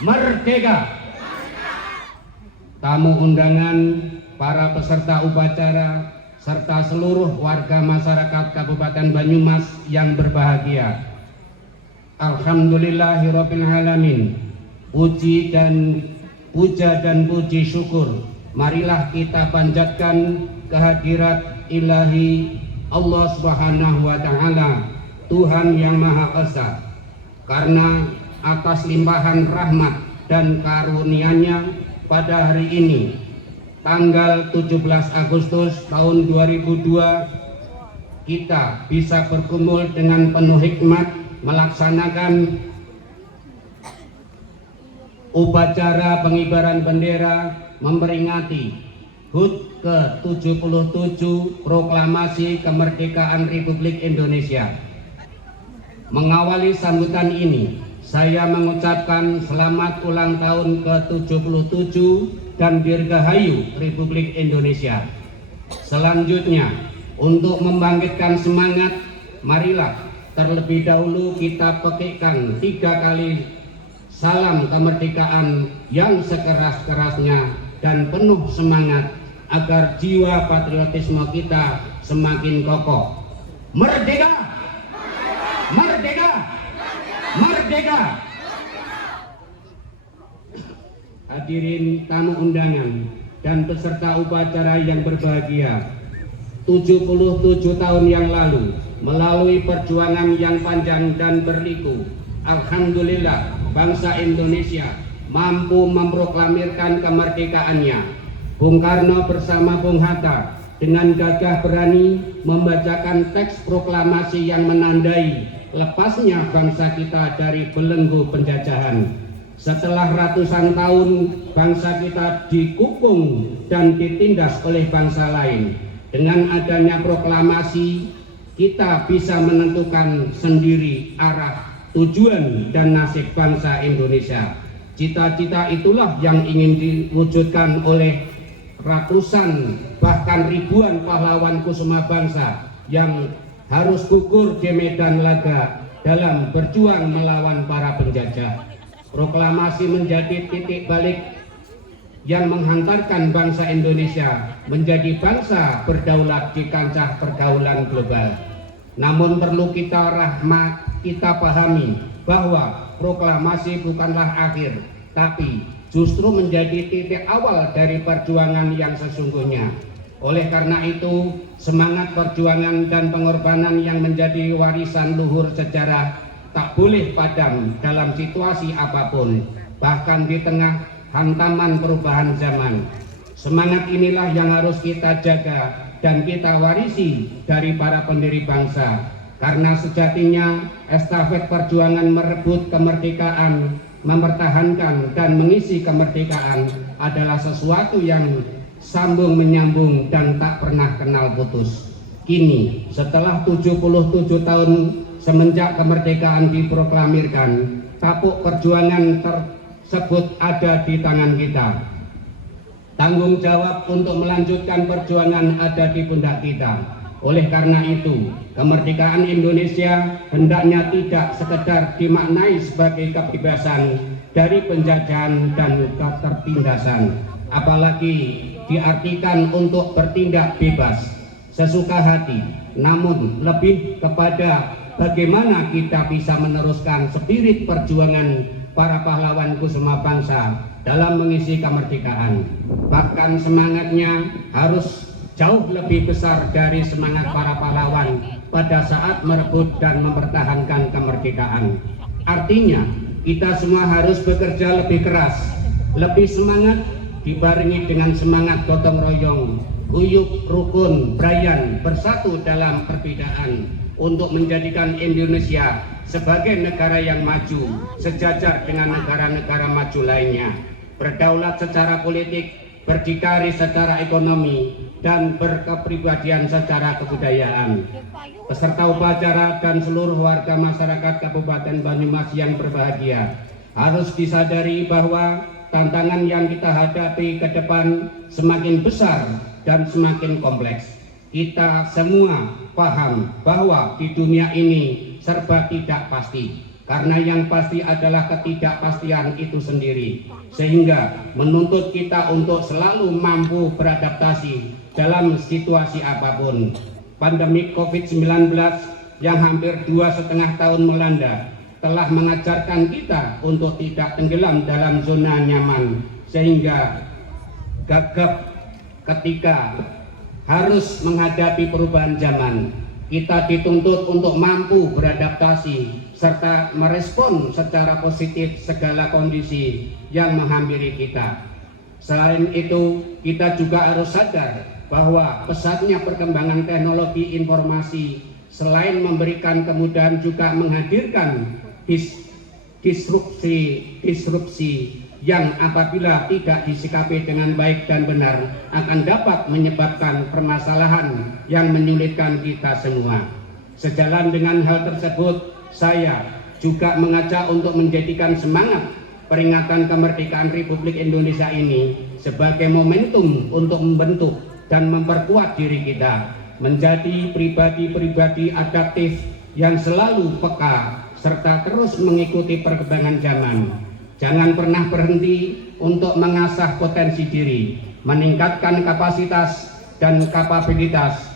Merdeka! Tamu undangan, para peserta upacara, serta seluruh warga masyarakat Kabupaten Banyumas yang berbahagia. Alhamdulillahirabbil alamin. Puja dan puji syukur marilah kita panjatkan kehadirat ilahi Allah Subhanahu wa taala, Tuhan yang Maha Esa, karena atas limpahan rahmat dan karunia-Nya pada hari ini tanggal 17 Agustus tahun 2002 kita bisa berkumpul dengan penuh hikmat melaksanakan upacara pengibaran bendera memperingati HUT ke-77 Proklamasi Kemerdekaan Republik Indonesia. Mengawali sambutan ini, saya mengucapkan selamat ulang tahun ke-77 dan Dirgahayu Republik Indonesia. Selanjutnya, untuk membangkitkan semangat, marilah terlebih dahulu kita petikkan 3 kali salam kemerdekaan yang sekeras-kerasnya dan penuh semangat agar jiwa patriotisme kita semakin kokoh. Merdeka! Merdeka! Merdeka! Hadirin tamu undangan dan peserta upacara yang berbahagia, 77 tahun yang lalu, melalui perjuangan yang panjang dan berliku, alhamdulillah bangsa Indonesia mampu memproklamirkan kemerdekaannya. Bung Karno bersama Bung Hatta dengan gagah berani membacakan teks proklamasi yang menandai lepasnya bangsa kita dari belenggu penjajahan. Setelah ratusan tahun bangsa kita dikukung dan ditindas oleh bangsa lain, dengan adanya proklamasi kita bisa menentukan sendiri arah, tujuan dan nasib bangsa Indonesia. Cita-cita itulah yang ingin diwujudkan oleh ratusan bahkan ribuan pahlawan kusuma bangsa yang harus gugur di medan laga dalam berjuang melawan para penjajah. Proklamasi menjadi titik balik yang menghantarkan bangsa Indonesia menjadi bangsa berdaulat di kancah pergaulan global. Namun perlu kita pahami bahwa proklamasi bukanlah akhir, tapi justru menjadi titik awal dari perjuangan yang sesungguhnya. Oleh karena itu, semangat perjuangan dan pengorbanan yang menjadi warisan luhur sejarah tak boleh padam dalam situasi apapun, bahkan di tengah hantaman perubahan zaman. Semangat inilah yang harus kita jaga dan kita warisi dari para pendiri bangsa, karena sejatinya estafet perjuangan merebut kemerdekaan, mempertahankan dan mengisi kemerdekaan adalah sesuatu yang sambung menyambung dan tak pernah kenal putus. Kini setelah 77 tahun semenjak kemerdekaan diproklamirkan, tapuk perjuangan tersebut ada di tangan kita. Tanggung jawab untuk melanjutkan perjuangan ada di pundak kita. Oleh karena itu, kemerdekaan Indonesia hendaknya tidak sekedar dimaknai sebagai kebebasan dari penjajahan dan ketertindasan, apalagi diartikan untuk bertindak bebas sesuka hati, namun lebih kepada bagaimana kita bisa meneruskan spirit perjuangan para pahlawan kusuma bangsa dalam mengisi kemerdekaan. Bahkan semangatnya harus jauh lebih besar dari semangat para pahlawan pada saat merebut dan mempertahankan kemerdekaan. Artinya, kita semua harus bekerja lebih keras, lebih semangat, dibarengi dengan semangat gotong royong, guyup, rukun, brayan, bersatu dalam perbedaan untuk menjadikan Indonesia sebagai negara yang maju, sejajar dengan negara-negara maju lainnya, berdaulat secara politik, berdikari secara ekonomi, dan berkepribadian secara kebudayaan. Peserta upacara dan seluruh warga masyarakat Kabupaten Banyumas yang berbahagia harus disadari bahwa tantangan yang kita hadapi ke depan semakin besar dan semakin kompleks. Kita semua paham bahwa di dunia ini serba tidak pasti. karena yang pasti adalah ketidakpastian itu sendiri, sehingga menuntut kita untuk selalu mampu beradaptasi dalam situasi apapun. Pandemi COVID-19 yang hampir 2,5 tahun melanda telah mengajarkan kita untuk tidak tenggelam dalam zona nyaman, sehingga gagap ketika harus menghadapi perubahan zaman. Kita dituntut untuk mampu beradaptasi serta merespon secara positif segala kondisi yang menghampiri kita. Selain itu, kita juga harus sadar bahwa pesatnya perkembangan teknologi informasi selain memberikan kemudahan juga menghadirkan disrupsi yang apabila tidak disikapi dengan baik dan benar akan dapat menyebabkan permasalahan yang menyulitkan kita semua. Sejalan dengan hal tersebut, saya juga mengajak untuk menjadikan semangat peringatan kemerdekaan Republik Indonesia ini sebagai momentum untuk membentuk dan memperkuat diri kita menjadi pribadi-pribadi adaptif yang selalu peka serta terus mengikuti perkembangan zaman. Jangan pernah berhenti untuk mengasah potensi diri, meningkatkan kapasitas dan kapabilitas